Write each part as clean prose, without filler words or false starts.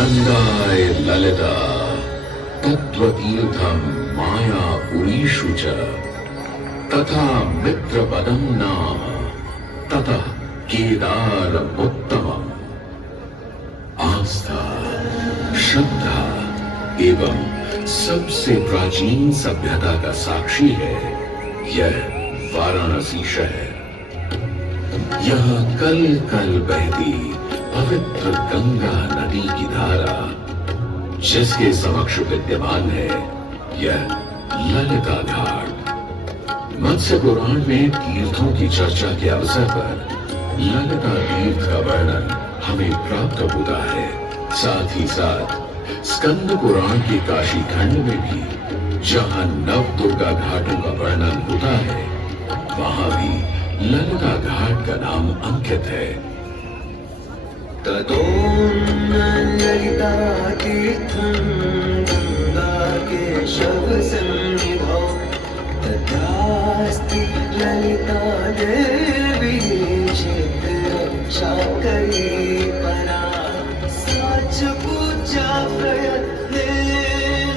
नंदाय ललिता तत्त्वतीर्थम मायापुरीषु च तथा मित्रपदम नाम ततः केदारमुत्तमम्। आस्था, श्रद्धा एवं सबसे प्राचीन सभ्यता का साक्षी है यह वाराणसी शहर। यहाँ कल कल बहती पवित्र गंगा नदी की धारा, जिसके समक्ष विद्यमान है यह ललिता घाट। मत्स्य पुराण में तीर्थों की चर्चा के अवसर पर ललिता तीर्थ का वर्णन हमें प्राप्त होता है। साथ ही साथ स्कंद पुराण के काशी खंड में भी जहां नव दुर्गा घाटों का वर्णन होता है, वहां भी ललिता घाट का नाम अंकित है। ततो ललिता तीर्थं गंगा केशव सन्निधौ तत्रास्ति ललिता देवी क्षेत्ररक्षाकरी परा। साच पूजा प्रयत्नेन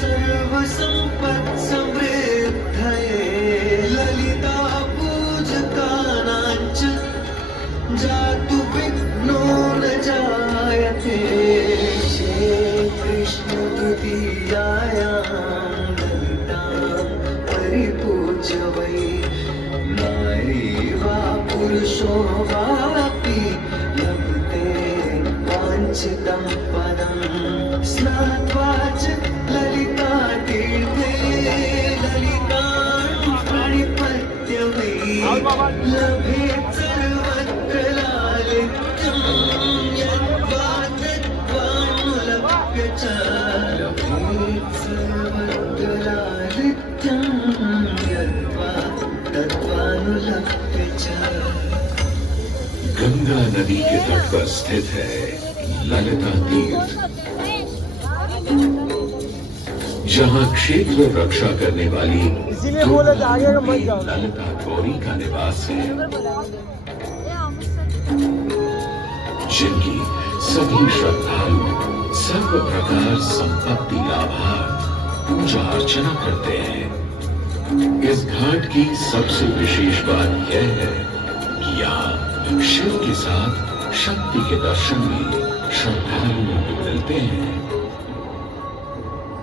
सर्वसम्पत् समृद्धये ललिता पूजकानां च जातु विघ्नो न जायते। श्री कृष्ण द्वितीयायां ललितां परिपूज्य वै नारी वा पुरुषो वापि लभते वाञ्छितं पदम्। स्नात्वा च ललिता तीर्थे ललितां प्रणिपत्य वै लभेत् सर्वत्र लालित्यं। यद्वा तद्वानुलभ्य च लभेत् सर्वत्र लालित्यं। यद्वा तद्वानुलभ्य च। गंगा नदी के तट पर स्थित है ललिता तीर्थ, जहां क्षेत्र रक्षा करने वाली ललिता गौरी का निवास है, जिनकी सभी श्रद्धालु सर्व प्रकार संपत्ति लाभार्थ पूजा अर्चना करते हैं। इस घाट की सबसे विशेष बात यह है कि यहाँ शिव के साथ शक्ति के दर्शन भी श्रद्धालुओं को मिलते हैं।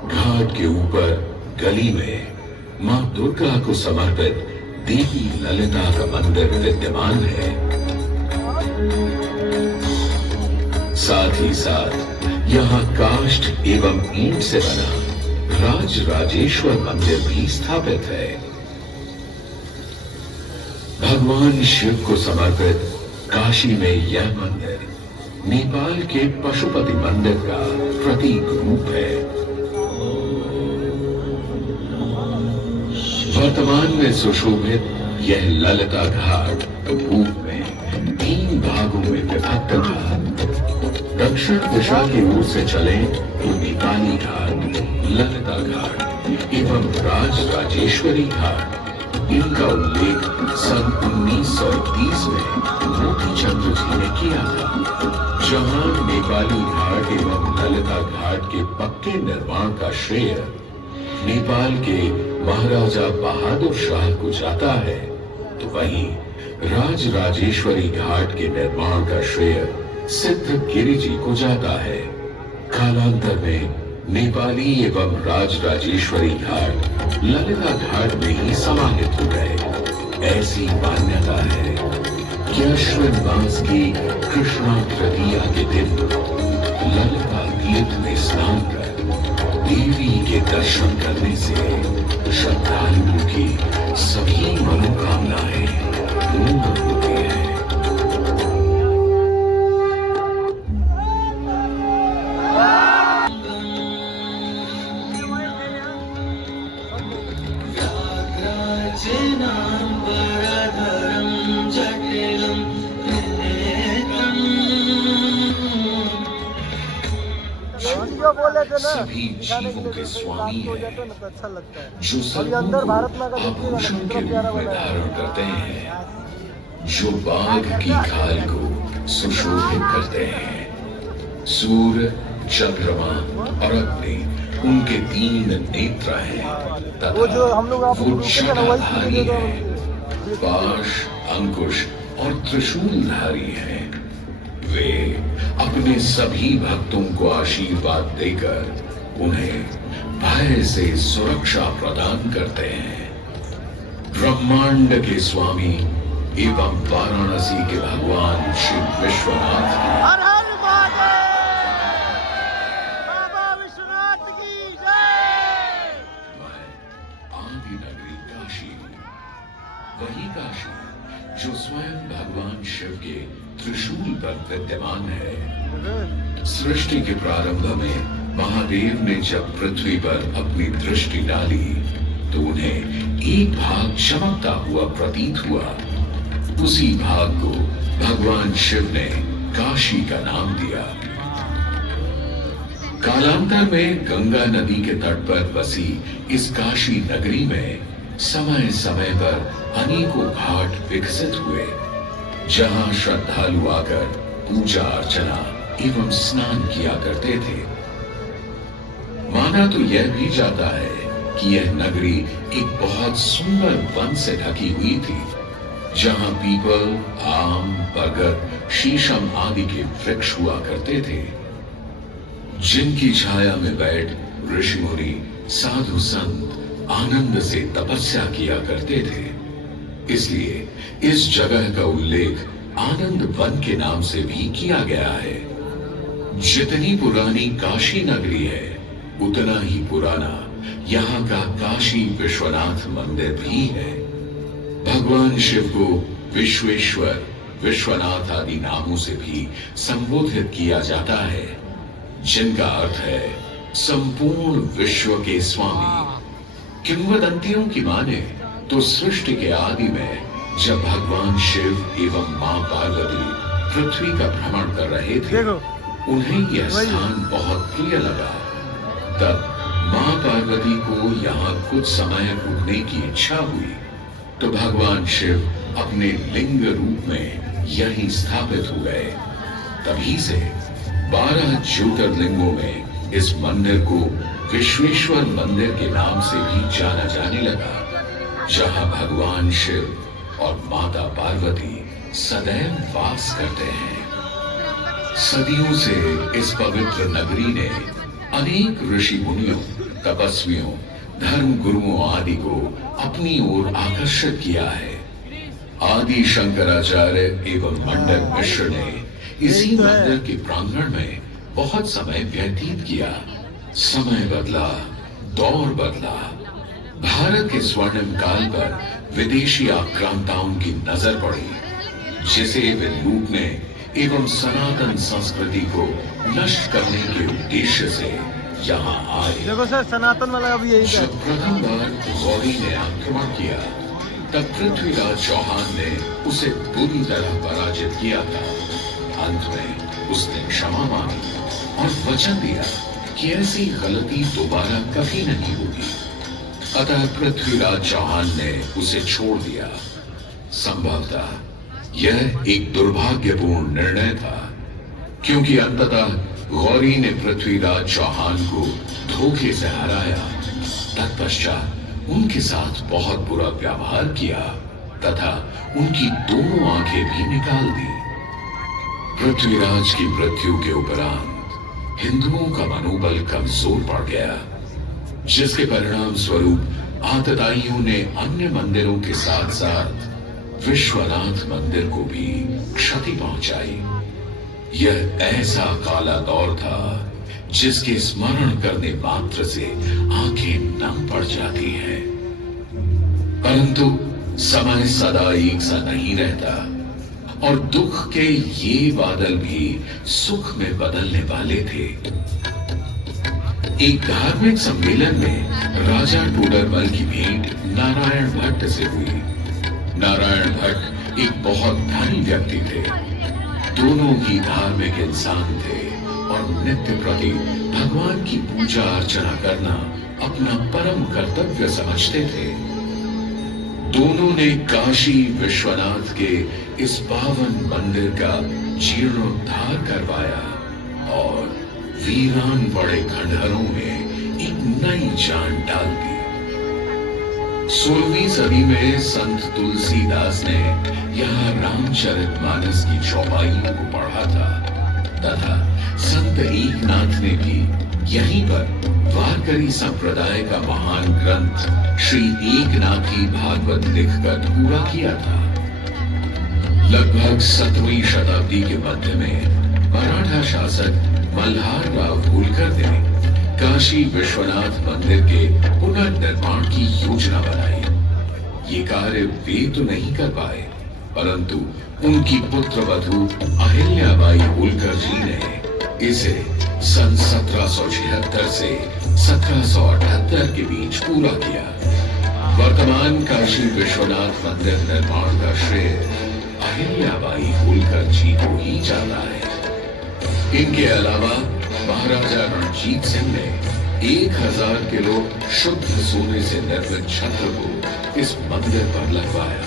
घाट के ऊपर गली में मां दुर्गा को समर्पित देवी ललिता का मंदिर विद्यमान है। साथ ही साथ यहाँ काष्ठ एवं ईंट से बना राज राजेश्वर मंदिर भी स्थापित है। भगवान शिव को समर्पित काशी में यह मंदिर नेपाल के पशुपति मंदिर का प्रतीक रूप है। वर्तमान में सुशोभित यह ललिता घाट पूर्व में 3 भागों में विभक्त था। दक्षिण दिशा की ओर से चले तो नेपाली घाट, ललिता घाट एवं राज राजेश्वरी घाट। इनका उल्लेख सन 1930 में मोतीचंद्र जी ने किया था, जहां नेपाली घाट एवं ललिता घाट के पक्के निर्माण का श्रेय नेपाल के महाराजा बहादुर शाह को जाता है, तो वहीं राज राजेश्वरी घाट के निर्माण का श्रेय सिद्ध गिरि जी को जाता है। कालांतर में नेपाली एवं राज राजेश्वरी घाट ललिता घाट में ही समाहित हो गए। ऐसी मान्यता है कि अश्विन मास की कृष्णा तृतीया के दिन ललिता तीर्थ में स्नान कर देवी के दर्शन करने से श्रद्धालुओं की सभी मनोकामनाएं पूर्ण होती हैं। सभी जीवों के स्वामी है, जो सबको आभूषण के रूप में धारण करते हैं, जो बाघ की खाल को सुशोभित करते हैं। सूर्य चंद्रमा और अग्नि उनके 3 नेत्र हैं तथा वो जो हम लोग आप वो जटाधारी है, पाश, अंकुश और त्रिशूलधारी है। वे अपने सभी भक्तों को आशीर्वाद देकर उन्हें भय से सुरक्षा प्रदान करते हैं। ब्रह्मांड के स्वामी एवं वाराणसी के भगवान श्री विश्वनाथ हर हर महादेव, बाबा विश्वनाथ की जय। आदि नगरी काशी, वही काशी जो स्वयं भगवान शिव के त्रिशूल पर विद्यमान है। सृष्टि के प्रारंभ में महादेव ने जब पृथ्वी पर अपनी दृष्टि डाली तो उन्हें एक भाग चमकता हुआ प्रतीत हुआ। उसी भाग को भगवान शिव ने काशी का नाम दिया। कालांतर में गंगा नदी के तट पर बसी इस काशी नगरी में समय समय पर अनेकों घाट विकसित हुए, जहां श्रद्धालु आकर पूजा अर्चना एवं स्नान किया करते थे। माना तो यह भी जाता है कि यह नगरी एक बहुत सुंदर वन से ढकी हुई थी, जहां पीपल, आम, बरगद, शीशम आदि के वृक्ष हुआ करते थे, जिनकी छाया में बैठ ऋषि मुनि, साधु संत आनंद से तपस्या किया करते थे। इसलिए इस जगह का उल्लेख आनंद वन के नाम से भी किया गया है। जितनी पुरानी काशी नगरी है, उतना ही पुराना यहाँ का काशी विश्वनाथ मंदिर भी है। भगवान शिव को विश्वेश्वर, विश्वनाथ आदि नामों से भी संबोधित किया जाता है, जिनका अर्थ है संपूर्ण विश्व के स्वामी। किंवदंतियों की माने तो सृष्टि के आदि में जब भगवान शिव एवं मां पार्वती पृथ्वी का भ्रमण कर रहे थे, उन्हें यह स्थान बहुत प्रिय लगा। तब मां पार्वती को यहाँ कुछ समय रुकने की इच्छा हुई, तो भगवान शिव अपने लिंग रूप में यहीं स्थापित हो गए। तभी से 12 ज्योतिर्लिंगों में इस मंदिर को विश्वेश्वर मंदिर के नाम से भी जाना जाने लगा, जहां भगवान शिव और माता पार्वती सदैव वास करते हैं। सदियों से इस पवित्र नगरी ने अनेक ऋषि मुनियों, तपस्वियों, धर्म गुरुओं आदि को अपनी ओर आकर्षित किया है। आदि शंकराचार्य एवं मंडन मिश्र ने इसी मंदिर के प्रांगण में बहुत समय व्यतीत किया। समय बदला, दौर बदला, भारत के स्वर्णिम काल पर विदेशी आक्रांताओं की नजर पड़ी, जिसे वे लूटने एवं सनातन संस्कृति को नष्ट करने के उद्देश्य से यहाँ आए। देखो सर, सनातन वाला अभी यही था। जब प्रथम बार गौरी ने आक्रमण किया, तब पृथ्वीराज चौहान ने उसे बुरी तरह पराजित किया था। अंत में उसने क्षमा मांगी और वचन दिया कि ऐसी गलती दोबारा कभी नहीं होगी। अतः पृथ्वीराज चौहान ने उसे छोड़ दिया। संभवतः यह एक दुर्भाग्यपूर्ण निर्णय था, क्योंकि अंततः गौरी ने पृथ्वीराज चौहान को धोखे से हराया। तत्पश्चात उनके साथ बहुत बुरा व्यवहार किया तथा उनकी दोनों आंखें भी निकाल दी। पृथ्वीराज की मृत्यु के उपरांत हिंदुओं का मनोबल कमजोर पड़ गया, जिसके परिणाम स्वरूप आतताइयों ने अन्य मंदिरों के साथ साथ विश्वनाथ मंदिर को भी क्षति पहुंचाई। यह ऐसा काला दौर था जिसके स्मरण करने मात्र से आंखें नम पड़ जाती हैं। परंतु समय सदा एक सा नहीं रहता और दुख के ये बादल भी सुख में बदलने वाले थे। एक धार्मिक सम्मेलन में राजा टोडरमल की भेंट नारायण भट्ट से हुई। नारायण भट्ट एक बहुत धनी व्यक्ति थे। दोनों ही धार्मिक इंसान थे और नित्य प्रति भगवान की पूजा अर्चना करना अपना परम कर्तव्य समझते थे। दोनों ने काशी विश्वनाथ के इस पावन मंदिर का जीर्णोद्धार करवाया और वीरान पड़े खंडहरों में एक नई जान डाल दी। 16वीं सदी में संत तुलसीदास ने यहाँ रामचरितमानस की चौपाइयों को पढ़ा था तथा संत एकनाथ ने भी यहीं पर वारकरी संप्रदाय का महान ग्रंथ श्री एकनाथी भागवत लिखकर पूरा किया था। लगभग 17वीं शताब्दी के मध्य में मराठा शासक मल्हार राव होलकर ने काशी विश्वनाथ मंदिर के पुनर्निर्माण की योजना बनाई। ये कार्य वे तो नहीं कर पाए, परंतु उनकी पुत्रवधू अहिल्याबाई होलकर जी ने इसे सन 1776 से 1778 के बीच पूरा किया। वर्तमान काशी विश्वनाथ मंदिर निर्माण का श्रेय अहिल्याबाई होलकर जी को ही जाता है। इनके अलावा महाराजा रणजीत सिंह ने 1000 किलो शुद्ध सोने से निर्मित छत्र को इस मंदिर पर लगवाया।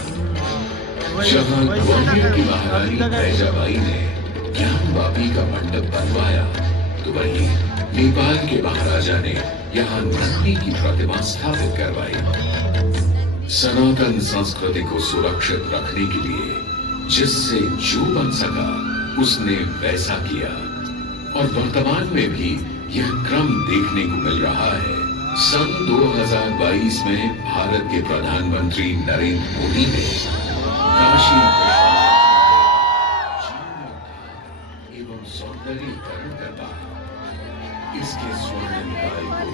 जहां ग्वालियर की महारानी बैजाबाई ने ज्ञानवापी का मंडप बनवाया, तो वहीं नेपाल के महाराजा ने यहाँ नंदी की प्रतिमा स्थापित करवाई। सनातन संस्कृति को सुरक्षित रखने के लिए जिससे जो बन सका उसने वैसा किया और वर्तमान में भी यह क्रम देखने को मिल रहा है। सन 2022 में भारत के प्रधानमंत्री नरेंद्र मोदी ने काशी एवं सौंदर्यीकरण करवा इसके स्वर्ण निकाय को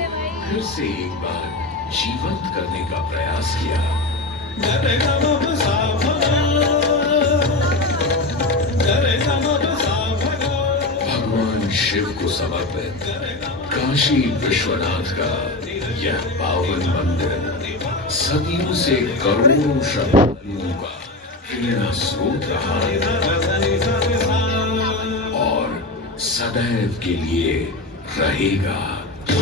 फिर से एक बार जीवंत करने का प्रयास किया। भगवान शिव को समर्पित काशी विश्वनाथ का यह पावन मंदिर सदियों से करोड़ों श्रद्धालुओं का प्रेरणा स्रोत रहा और सदैव के लिए रहेगा।